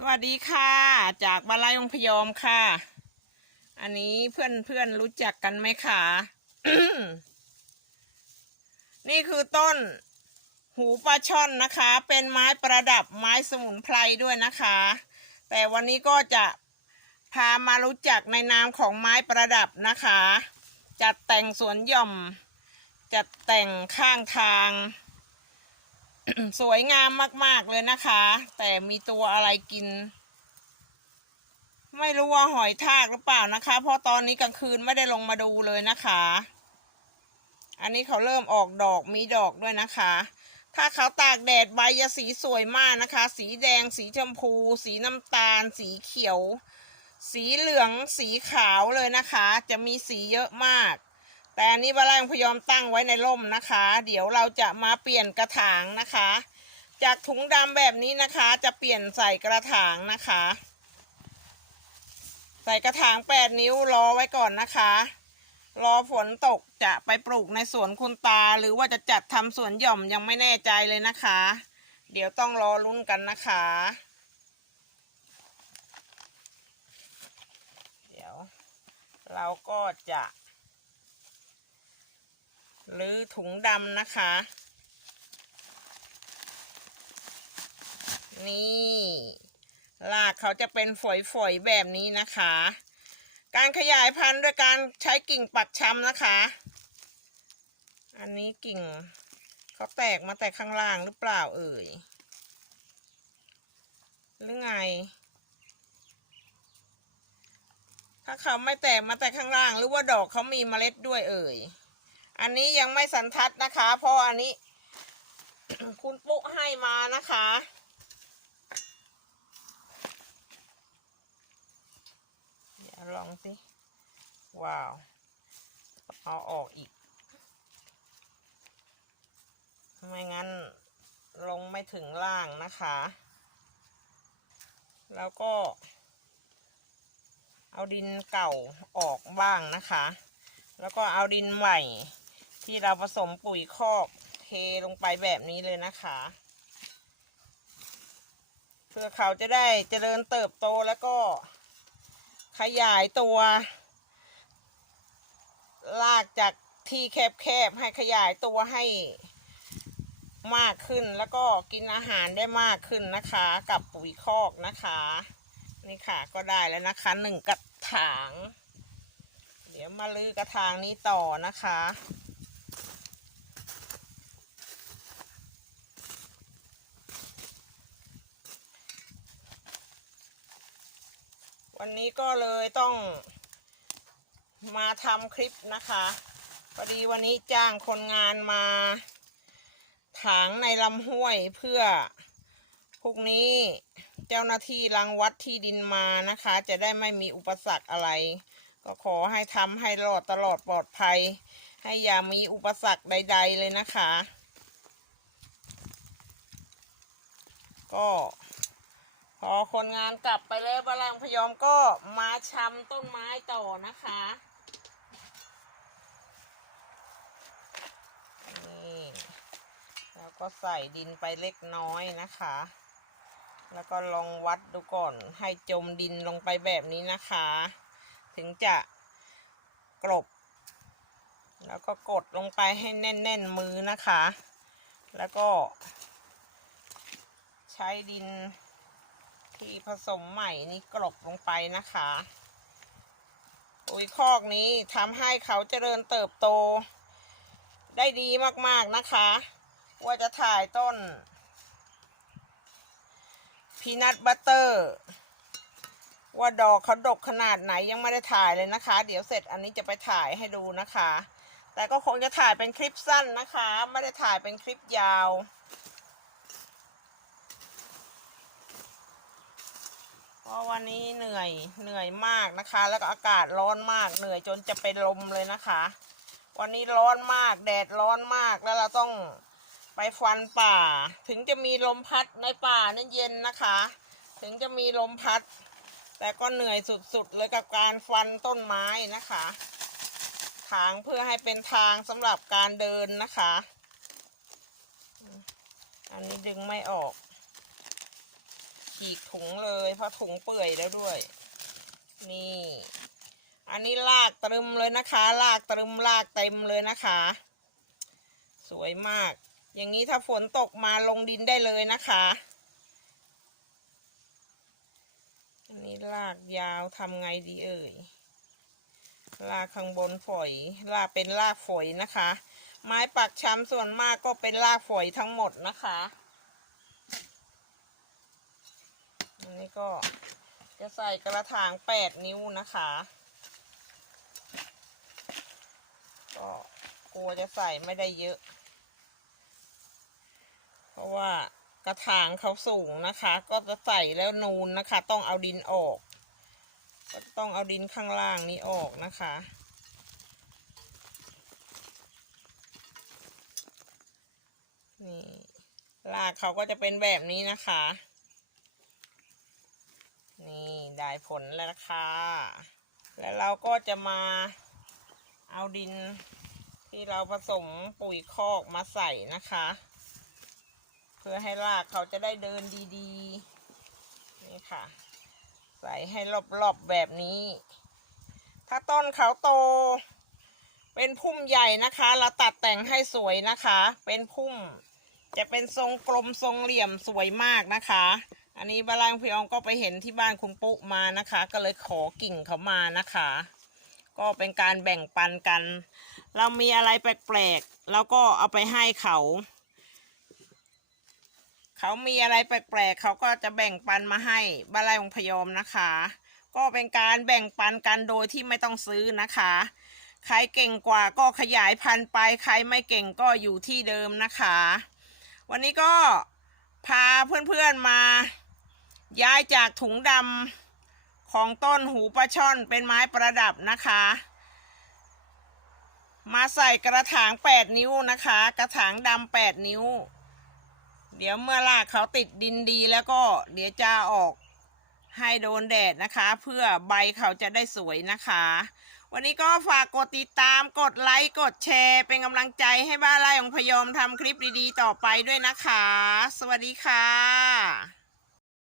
สวัสดีค่ะ จากบาลายองพยอมค่ะ อันนี้เพื่อนเพื่อนรู้จักกันไหมคะนี่คือต้นหูปลาช่อนนะคะ เป็นไม้ประดับไม้สมุนไพรด้วยนะคะ แต่วันนี้ก็จะพามารู้จักในนามของไม้ประดับนะคะ จัดแต่งสวนหย่อม จัดแต่งข้างทาง สวยงามมาก ๆ เลยนะคะ แต่มีตัวอะไรกิน ไม่รู้ว่าหอยทากหรือเปล่านะคะ เพราะตอนนี้กลางคืนไม่ได้ลงมาดูเลยนะคะ อันนี้เขาเริ่มออกดอกมีดอกด้วยนะคะ ถ้าเขาตากแดดใบจะสีสวยมากนะคะ สีแดง สีชมพู สีน้ำตาล สีเขียว สีเหลือง สีขาวเลยนะคะ จะมีสีเยอะมาก แต่อันนี้บาลางพยอมตั้งไว้ในร่มนะคะ เดี๋ยวเราจะมาเปลี่ยนกระถางนะคะ จากถุงดำแบบนี้นะคะ จะเปลี่ยนใส่กระถางนะคะ ใส่กระถางแปดนิ้วรอไว้ก่อนนะคะรอฝนตกจะไปปลูกในสวนคุณตา หรือว่าจะจัดทำสวนหย่อมยังไม่แน่ใจเลยนะคะ เดี๋ยวต้องรอลุ้นกันนะคะ เดี๋ยว เราก็จะ หรือถุงดำนะคะ นี่รากเขาจะเป็นฝอยๆแบบนี้นะคะ การขยายพันธุ์ด้วยการใช้กิ่งปักช้ำนะคะ อันนี้กิ่งเขาแตกมาแต่ข้างล่างหรือเปล่าเอ่ย หรือไง ถ้าเขาไม่แตกมาแต่ข้างล่าง หรือว่าดอกเขามีเมล็ดด้วยเอ่ย อันนี้ยังไม่สันทัดนะคะ เพราะอันนี้ คุณปุ๊ให้มานะคะ เดี๋ยวลองสิ ว้าว เอาออกอีก ไม่งั้นลงไม่ถึงล่างนะคะ แล้วก็ เอาดินเก่าออกบ้างนะคะ แล้วก็เอาดินใหม่ ที่เราผสมปุ๋ยคอกเทลงไปแบบนี้เลยนะคะ เพื่อเขาจะได้เจริญเติบโตแล้วก็ขยายตัวลากจากที่แคบๆให้ขยายตัวให้มากขึ้นแล้วก็กินอาหารได้มากขึ้นนะคะ กับปุ๋ยคอกนะคะ นี่ค่ะก็ได้แล้วนะคะหนึ่งกระถาง เดี๋ยวมาลือกระถางนี้ต่อนะคะ วันนี้ก็เลยต้องมาทำคลิปนะคะพอดีวันนี้จ้างคนงานมาถางในลำห้วยเพื่อพรุ่งนี้เจ้าหน้าที่รังวัดที่ดินมานะคะ จะได้ไม่มีอุปสรรคอะไร ก็ขอให้ทำให้รอดตลอดปลอดภัย ให้อย่ามีอุปสรรคใด ๆ เลยนะคะ ก็ พอคนงานกลับไปแล้วบาลังพยอมก็มาชำต้นไม้ต่อนะคะนี่แล้วก็ใส่ดินไปเล็กน้อยนะคะ แล้วก็ลองวัดดูก่อนให้จมดินลงไปแบบนี้นะคะ ถึงจะกลบ แล้วก็กดลงไปให้แน่นๆมือนะคะ แล้วก็ใช้ดิน ที่ผสมใหม่นี้กลบลงไปนะคะปุ๋ยคอกนี้ทำให้เขาเจริญเติบโต ได้ดีมากๆนะคะ ว่าจะถ่ายต้นพีนัทบัตเตอร์ ว่าดอกเขาดกขนาดไหนยังไม่ได้ถ่ายเลยนะคะ เดี๋ยวเสร็จอันนี้จะไปถ่ายให้ดูนะคะ แต่ก็คงจะถ่ายเป็นคลิปสั้นนะคะ ไม่ได้ถ่ายเป็นคลิปยาว เพ ราะวันนี้เหนื่อยเหนื่อยมากนะคะ แล้วก็อากาศร้อนมากเหนื่อยจนจะเป็นลมเลยนะคะ วันนี้ร้อนมากแดดร้อนมากแล้วเราต้องไปฟันป่า ถึงจะมีลมพัดในป่านั้นเย็นนะคะ ถึงจะมีลมพัด แต่ก็เหนื่อยสุดๆเลยกับการฟันต้นไม้นะคะ ทางเพื่อให้เป็นทางสำหรับการเดินนะคะ อันนี้ดึงไม่ออก ฉีกถุงเลยเพราะถุงเปื่อยแล้วด้วย นี่ อันนี้ลากตรึมเลยนะคะ ลากตรึมลากเต็มเลยนะคะ สวยมาก อย่างนี้ถ้าฝนตกมาลงดินได้เลยนะคะอันนี้ลากยาวทำไงดีเอ่ยลากข้างบนฝอย ลากเป็นลากฝอยนะคะ ไม้ปักช้ำส่วนมากก็เป็นลากฝอยทั้งหมดนะคะ อั นนี้ก็จะใส่กระถางแปดนิ้วนะคะ ก็กลัวจะใส่ไม่ได้เยอะ เพราะว่ากระถางเขาสูงนะคะ ก็จะใส่แล้วนูนนะคะ ต้องเอาดินออก ก็ต้องเอาดินข้างล่างนี้ออกนะคะนี่รากเขาก็จะเป็นแบบนี้นะคะ นี่ได้ผลแล้วนะคะ แล้วเราก็จะมาเอาดินที่เราผสมปุ๋ยคอกมาใส่นะคะ เพื่อให้รากเขาจะได้เดินดีๆ นี่ค่ะ ใส่ให้รอบๆแบบนี้ ถ้าต้นเขาโต เป็นพุ่มใหญ่นะคะ เราตัดแต่งให้สวยนะคะ เป็นพุ่มจะเป็นทรงกลมทรงเหลี่ยมสวยมากนะคะ อันนี้บาลางพี่อองก็ไปเห็นที่บ้านคุณปุ๊มานะคะ ก็เลยขอกิ่งเขามานะคะ ก็เป็นการแบ่งปันกัน เรามีอะไรแปลกๆแล้วก็เอาไปให้เขา เขามีอะไรแปลกๆเขาก็จะแบ่งปันมาให้บานไร่องพยอมนะคะ ก็เป็นการแบ่งปันกันโดยที่ไม่ต้องซื้อนะคะ ใครเก่งกว่าก็ขยายพันธุ์ไปใครไม่เก่งก็อยู่ที่เดิมนะคะ วันนี้ก็พาเพื่อนๆมา ย้ายจากถุงดำของต้นหูปลาช่อนเป็นไม้ประดับนะคะ มาใส่กระถาง 8 นิ้วนะคะ กระถางดำ8 นิ้ว เดี๋ยวเมื่อรากเขาติดดินดีแล้วก็เดี๋ยวจะออกให้โดนแดดนะคะ เพื่อใบเขาจะได้สวยนะคะ วันนี้ก็ฝากกดติดตามกดไลค์กดแชร์ เป็นกำลังใจให้บ้านไร่ของพยอมทำคลิปดีๆ ต่อไปด้วยนะคะ สวัสดีค่ะ